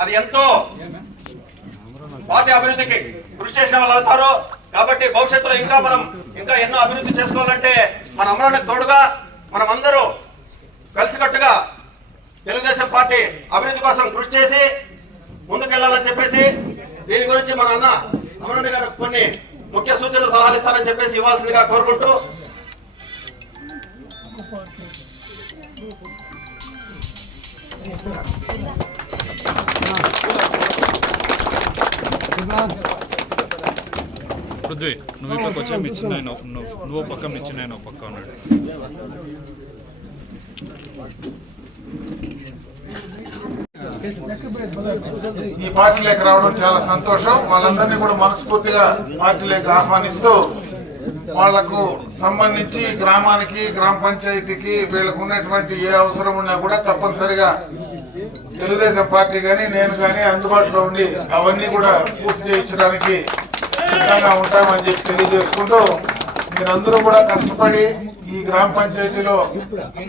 అది ఎంతో. పార్టీ అభివృద్ధికి కృషి చేసిన వాళ్ళు అవుతారు. కాబట్టి భవిష్యత్తులో ఇంకా మనం ఇంకా ఎన్నో అభివృద్ధి చేసుకోవాలంటే మన అమరానికి తోడుగా మనం అందరూ కలిసికట్టుగా తెలుగుదేశం పార్టీ అభివృద్ధి కోసం కృషి చేసి ముందుకెళ్ళాలని చెప్పేసి దీని గురించి మన అన్న అమరాణి గారు కొన్ని ముఖ్య సూచనలు సలహాలు ఇస్తారని చెప్పేసి ఇవ్వాల్సిందిగా కోరుకుంటూ పృథ్వీ నువ్వు ఇక్కడికి వచ్చా మీ చిన్న నువ్వు నువ్వు పక్క మీ చిన్న పక్క ఉన్నాడు. ఈ పార్టీలోకి రావడం చాలా సంతోషం. వాళ్ళందరినీ కూడా మనస్ఫూర్తిగా పార్టీలోకి ఆహ్వానిస్తూ వాళ్ళకు సంబంధించి గ్రామానికి గ్రామ పంచాయతీకి వీళ్ళకు ఉన్నటువంటి ఏ అవసరం ఉన్నా కూడా తప్పనిసరిగా తెలుగుదేశం పార్టీ కానీ నేను కానీ అందుబాటులో ఉండి అవన్నీ కూడా పూర్తి చేయించడానికి సిద్ధంగా ఉంటామని చెప్పి తెలియజేసుకుంటూ మీరందరూ కూడా కష్టపడి ఈ గ్రామ పంచాయతీలో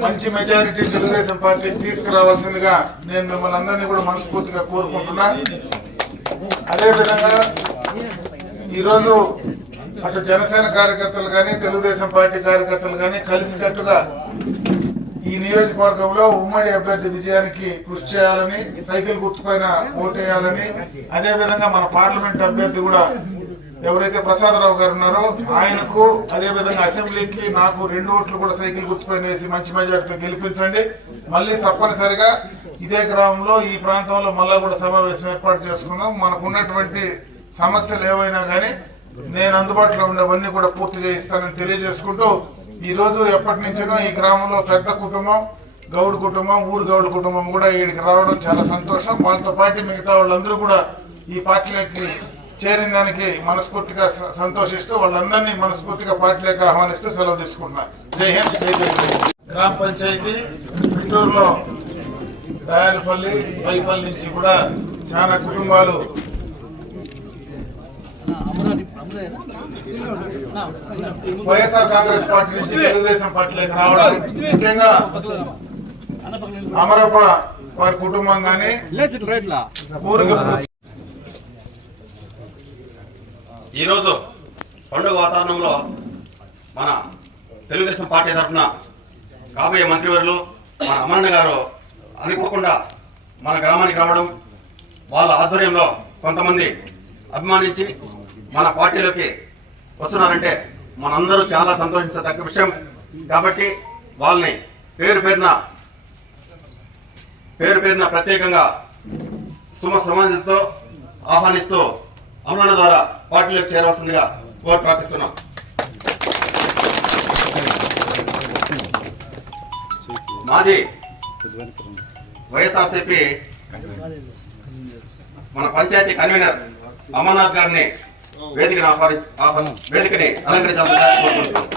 మంచి మెజారిటీ తెలుగుదేశం పార్టీ తీసుకురావాల్సిందిగా నేను మిమ్మల్ని అందరినీ కూడా మనస్ఫూర్తిగా కోరుకుంటున్నా. అదేవిధంగా ఈరోజు అటు జనసేన కార్యకర్తలు కానీ తెలుగుదేశం పార్టీ కార్యకర్తలు కానీ కలిసికట్టుగా ఈ నియోజకవర్గంలో ఉమ్మడి అభ్యర్థి విజయానికి కృషి చేయాలని సైకిల్ గుర్తుపైన ఓటేయాలని అదే విధంగా మన పార్లమెంట్ అభ్యర్థి కూడా ఎవరైతే ప్రసాదరావు గారు ఉన్నారో ఆయనకు అదే విధంగా అసెంబ్లీకి నాకు రెండు ఓట్లు కూడా సైకిల్ గుర్తుపైన వేసి మంచి మెజార్టీతో గెలిపించండి. మళ్ళీ తప్పనిసరిగా ఇదే గ్రామంలో ఈ ప్రాంతంలో మళ్ళా కూడా సమావేశం ఏర్పాటు చేసుకుందాం. మనకు ఉన్నటువంటి సమస్యలు ఏవైనా కానీ నేను అందుబాటులో ఉండేవన్నీ కూడా పూర్తి చేయిస్తానని తెలియజేసుకుంటూ ఈ రోజు ఎప్పటి నుంచినో ఈ గ్రామంలో పెద్ద కుటుంబం గౌడ్ కుటుంబం ఊరు గౌడ్ కుటుంబం కూడా ఇక్కడికి రావడం చాలా సంతోషం. వాళ్ళతో పాటు మిగతా వాళ్ళందరూ కూడా ఈ పార్టీలోకి చేరిన దానికి మనస్ఫూర్తిగా సంతోషిస్తూ వాళ్ళందరినీ మనస్ఫూర్తిగా పార్టీలోకి ఆహ్వానిస్తూ సెలవు తీసుకుంటున్నా. జై హింద్. జై జై. గ్రామ పంచాయతీ చిత్తూరులో దాయలపల్లి పైపల్లి నుంచి కూడా చాలా కుటుంబాలు వైఎస్ఆర్ కాంగ్రెస్ పార్టీ నుంచి తెలుగుదేశం పార్టీలోకి రావడం ముఖ్యంగా అమరప్ప వారి కుటుంబం కానీ ఈరోజు పండుగ వాతావరణంలో మన తెలుగుదేశం పార్టీ తరఫున కాబోయే మంత్రివర్యులు మన అమరణ గారు అనుకోకుండా మన గ్రామానికి రావడం వాళ్ళ ఆధ్వర్యంలో కొంతమంది అభిమానించి మన పార్టీలోకి వస్తున్నారంటే మనందరూ చాలా సంతోషించదగ్గ విషయం. కాబట్టి వాళ్ళని పేరు పేరున పేరు పేరున ప్రత్యేకంగా సుమ సమాజంతో ఆహ్వానిస్తూ అమరణ ద్వారా పార్టీలోకి చేరవలసిందిగా కోరు ప్రార్థిస్తున్నాం. మాజీ వైఎస్ఆర్సీపీ మన పంచాయతీ కన్వీనర్ అమర్నాథ్ గారిని వేదికను ఆహ్వాని ఆహ్వాని వేదికని అలంకరించాలని కోరుకుంటున్నాం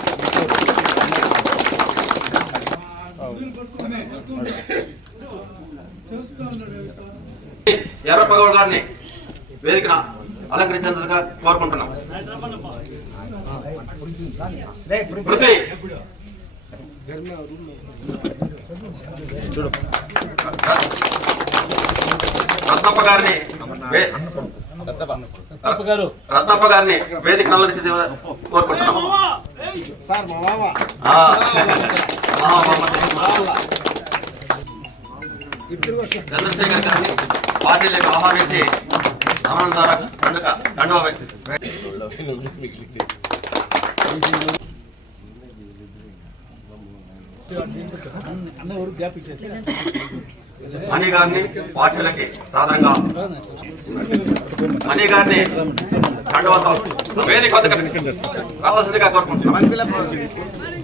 ఎర్రప్పగౌడ్ గారిని వేదికన అలంకరించేందుకు కోరుకుంటున్నాం. పృథ్వీ రత్నప్ప గారిని రత్నప్ప గారిని వేదిక అలంకరించి కోరుకుంటున్నాం ఆ. ఆ, మామ. చంద్రశేఖర్ గారిని పార్టీలకు ఆహ్వానించి అమరణ ద్వారా పండుగ కండువా వ్యక్తి మణి గారిని పార్టీలకి సాధారణంగా మణి గారిని కండువాతో వేదిక కావాల్సిందిగా కోరుకుంటున్నాం